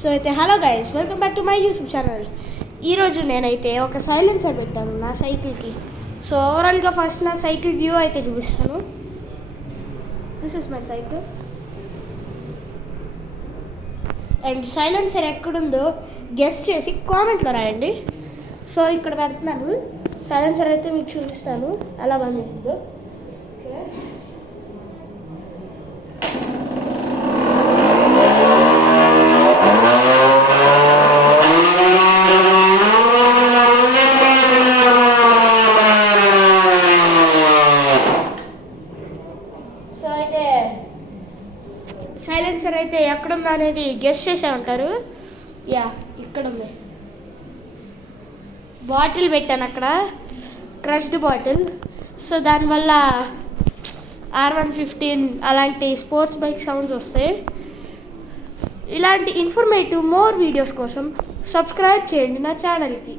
సో అయితే hello guys, welcome back to my YouTube channel. ఈరోజు నేనైతే ఒక సైలెన్సర్ పెట్టాను నా సైకిల్కి. సో ఓవరాల్గా ఫస్ట్ నా సైకిల్ వ్యూ అయితే చూపిస్తాను. This is my cycle and silencer ఎక్కడుందో గెస్ చేసి కామెంట్లో రాయండి. సో ఇక్కడ పెడుతున్నాను సైలెన్సర్ అయితే మీకు చూపిస్తాను ఎలా పనిచేస్తుందో. సో అయితే సైలెన్సర్ అయితే ఎక్కడుందా అనేది గెస్ చేసే ఉంటారు. యా, ఇక్కడ ఉంది. బాటిల్ పెట్టాను అక్కడ, క్రష్డ్ బాటిల్. సో దానివల్ల R115 అలాంటి స్పోర్ట్స్ బైక్ సౌండ్స్ వస్తాయి. ఇలాంటి ఇన్ఫర్మేటివ్ మోర్ వీడియోస్ కోసం సబ్స్క్రైబ్ చేయండి నా ఛానల్కి.